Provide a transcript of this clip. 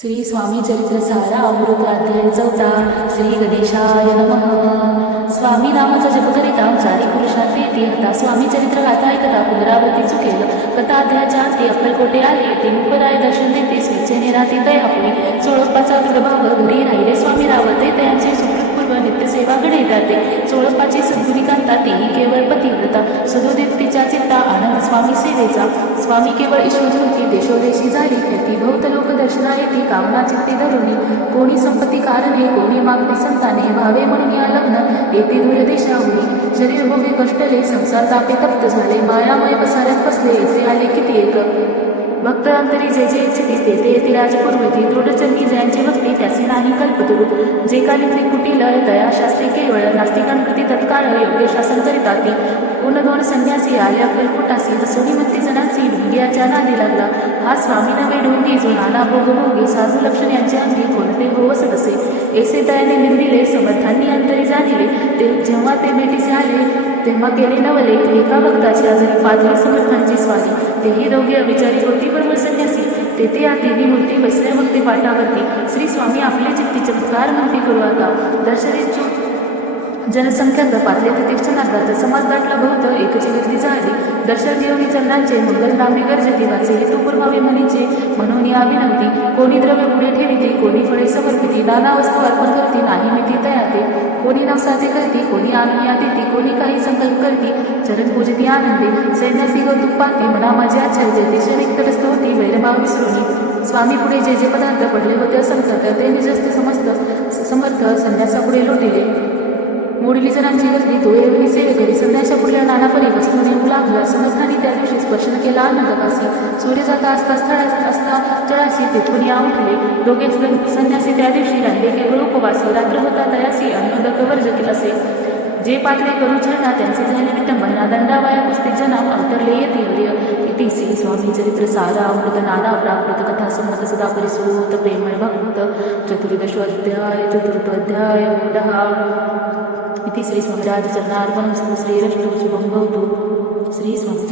श्री स्वामी चरित्र सारा अमृत अध्याय 4 श्री गणेशाय नमः. स्वामी नामाचा जप करिता चारी पुरुषार्थी येते हता स्वामी चरित्र गाथा ऐकता पुनरावृत्ती चुकेल. कथा अध्यायाच्या अंती अक्कलकोटे आले ते उपराय दर्शन देते स्वेच्छेने राहते तयापुरी चोळप्पाचा प्रभाव घरी राहिले स्वामी रावते तयांचे सुकृतपूर्व नित्यसेवा घडे जाते. चोळप्पाची सद्गुणिकांता तीही केवळ पतिव्रता सदोदिप्तीच्या चित्ता आनंद स्वामी सेवेचा. स्वामी केवळ ईश्वरमूर्ती देशोदेशी झाली ख्याती भौत लोक दर्शना येते कामना चित्ते धरुणी. कोणी संपत्ती कारणे कोणी मागते संताने व्हावे म्हणून या लग्न येते दूर देशाहुनी. शरीर भोगे कष्टले संसार तापे तप्त झाले मायामय पसाऱ्यात फसले असे आले किती एक. भक्त अंतरी जे जे इच्छिती ते येते राजपूर्वती दृढचंदी जयांची भक्ती त्याचे नाही कल्पतरू. जे काली त्रिकुटील तया शास्त्री केवळ नास्तिकांप्रती तत्काळ योग्य शासन करीतात. पूर्ण दोन संन्यासी आले अक्कलकोटासी हसोडीमती जणांची भिंग्याच्या नादी लागला. हा स्वामी नवे ढोंगी जो नाना भोगभोगी साधू लक्षण यांच्या अंगी कोणते होवस तसे. ऐसे दयाने निवडिले समर्थांनी अंतरी जाणिले ते जेव्हा ते भेटीचे आले तेव्हा केले नवलेख एका भक्ताची आजरी पादरी समर्थांची स्वारी. तेही दोघे अविचारी होती बरोबर संन्यासी तेथे या तिन्ही मूर्ती वैश्रय भक्ती पाठावरती. श्री स्वामी आपले चित्ती चमत्कार म्हणती करू आता. दर्शनेच्छु जनसंख्या पातले ते तीर्थनाथात समाज दाटला बहुत एकची घेतली झाली. दर्शन देऊनी चंद्रांचे मंगल नामी गरजती वाचे हेतू पुरवावे म्हणीचे म्हणून या विनंती. कोणी द्रव्य पुढे ठेविते कोणी फळे समर्पिती नाना वस्तू अर्पण करती नाही मिती तयाते. कोणी नवसाचे करती कोणी आनया देती कोणी काही संकल्प करती चरण पूजती आनंदे. सैन्यासी गौतुक पाहती मना माझे आचार्य दिशेने त्रस्त होती वैरभाव विसरुनी. स्वामी पुढे जे जे पदार्थ पडले होते असंख्य ते निजस्त समर्थ संन्यासापुढे लोटिले. मोडली जणांची गर्दी तो एवढी सेवे करी संध्याच्या पुढल्या नानापरी वस्तू नेऊ लागला. समर्थांनी त्या दिवशी स्पर्शन केला आनंदवासी. सूर्य जाता असता जळासी तेथून या उठले. दोघे संन्यासी त्या दिवशी राहिले केवळ उपवासी. रात्र होता तयासी अन्नोदक वर्जतील असे. जे पातळे करू छळना त्यांचे झाले विटंबना दंडावाया पुस्तिक जना अवतरले येते. इति श्री स्वामी चरित्र सारा अमृत नाना प्राकृत कथा संमत सदा परिसूत प्रेमळ भक्त चतुर्दशोऽध्याय चतुर्थोऽध्याय मूढः. इति श्री स्वामीराज चरणार्पणं श्रीरस्तु शुभं भवतु. श्री स्वामी.